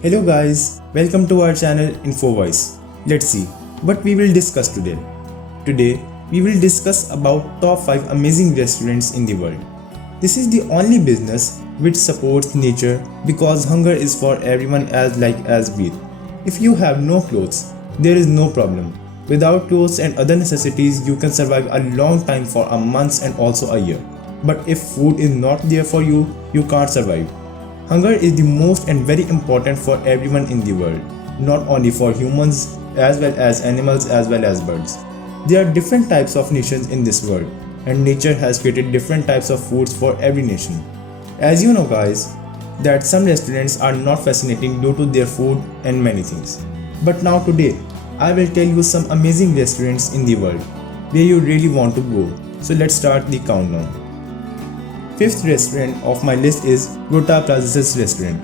Hello guys, welcome to our channel InfoVoice. Let's see what we will discuss today. Today we will discuss about top 5 amazing restaurants in the world. This is the only business which supports nature because hunger is for everyone as breathe. If you have no clothes, there is no problem. Without clothes and other necessities, you can survive a long time for a month and also a year. But if food is not there for you, you can't survive. Hunger is the most and very important for everyone in the world, not only for humans as well as animals as well as birds. There are different types of nations in this world, and nature has created different types of foods for every nation. As you know guys, that some restaurants are not fascinating due to their food and many things. But now today, I will tell you some amazing restaurants in the world where you really want to go. So let's start the countdown. Fifth restaurant of my list is Gota Plazas Restaurant.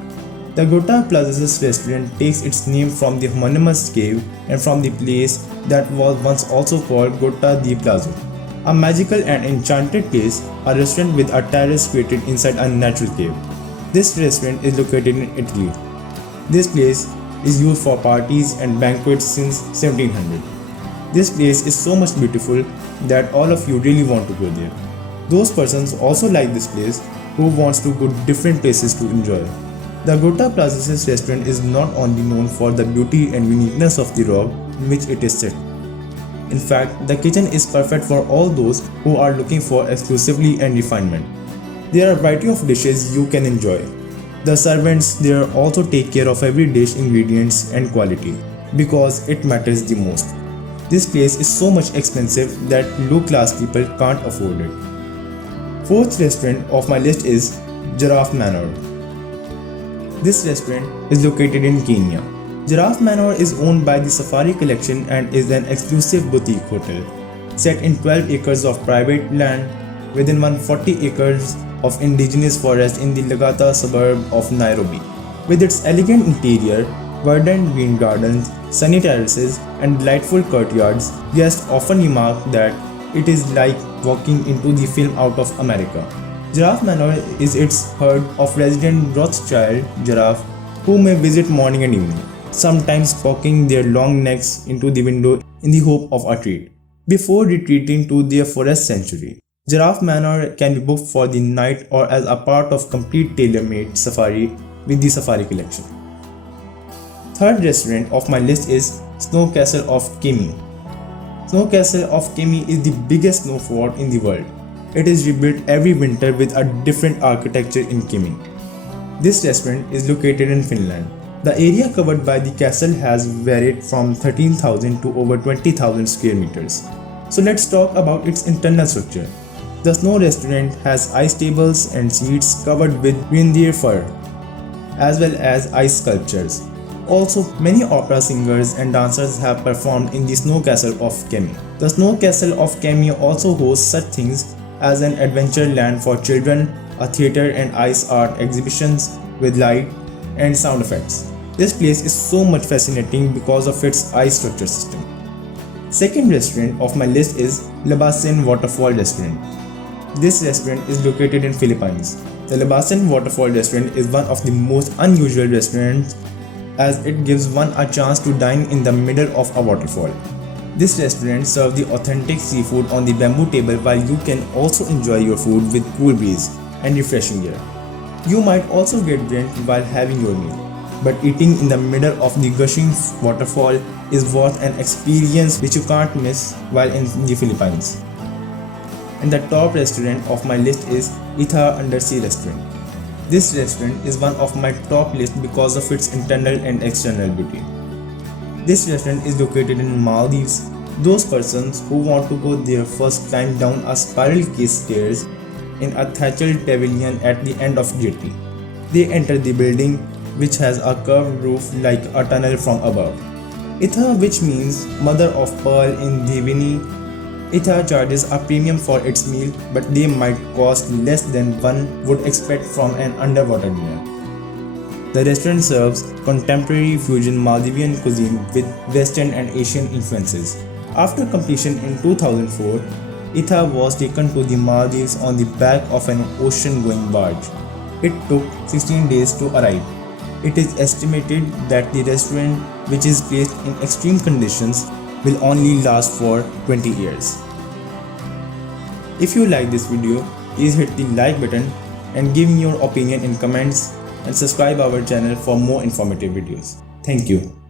The Gota Plazas Restaurant takes its name from the homonymous cave and from the place that was once also called Gota di Plazo, a magical and enchanted place, a restaurant with a terrace created inside a natural cave. This restaurant is located in Italy. This place is used for parties and banquets since 1700. This place is so much beautiful that all of you really want to go there. Those persons also like this place who wants to go different places to enjoy. The Gota Plazas restaurant is not only known for the beauty and uniqueness of the rock in which it is set. In fact, the kitchen is perfect for all those who are looking for exclusivity and refinement. There are a variety of dishes you can enjoy. The servants there also take care of every dish, ingredients and quality because it matters the most. This place is so much expensive that low class people can't afford it. Fourth restaurant of my list is Giraffe Manor. This restaurant is located in Kenya. Giraffe Manor is owned by the Safari Collection and is an exclusive boutique hotel set in 12 acres of private land within 140 acres of indigenous forest in the Lagata suburb of Nairobi. With its elegant interior, verdant green gardens, sunny terraces, and delightful courtyards, guests often remark that it is like walking into the film out of America. Giraffe Manor is its herd of resident Rothschild giraffe who may visit morning and evening, sometimes poking their long necks into the window in the hope of a treat, before retreating to their forest sanctuary. Giraffe Manor can be booked for the night or as a part of complete tailor-made safari with the Safari Collection. Third restaurant of my list is Snow Castle of Kemi. Snow Castle of Kemi is the biggest snow fort in the world. It is rebuilt every winter with a different architecture in Kemi. This restaurant is located in Finland. The area covered by the castle has varied from 13,000 to over 20,000 square meters. So let's talk about its internal structure. The snow restaurant has ice tables and seats covered with reindeer fur, as well as ice sculptures. Also, many opera singers and dancers have performed in the Snow Castle of Kemi. The Snow Castle of Kemi also hosts such things as an adventure land for children, a theater and ice art exhibitions with light and sound effects. This place is so much fascinating because of its ice structure system. Second restaurant of my list is Labasan Waterfall Restaurant. This restaurant is located in Philippines. The Labasan Waterfall Restaurant is one of the most unusual restaurants as it gives one a chance to dine in the middle of a waterfall. This restaurant serves the authentic seafood on the bamboo table while you can also enjoy your food with cool breeze and refreshing air. You might also get drenched while having your meal, but eating in the middle of the gushing waterfall is worth an experience which you can't miss while in the Philippines. And the top restaurant of my list is Etha Undersea Restaurant. This restaurant is one of my top list because of its internal and external beauty. This restaurant is located in Maldives. Those persons who want to go there first climb down a spiral case stairs in a thatched pavilion at the end of jetty. They enter the building which has a curved roof like a tunnel from above. Itha, which means mother of pearl in Devini, Itha charges a premium for its meal, but they might cost less than one would expect from an underwater dinner. The restaurant serves contemporary fusion Maldivian cuisine with Western and Asian influences. After completion in 2004, Itha was taken to the Maldives on the back of an ocean-going barge. It took 16 days to arrive. It is estimated that the restaurant, which is placed in extreme conditions, will only last for 20 years. If you like this video, please hit the like button and give me your opinion in comments, and subscribe our channel for more informative videos. Thank you.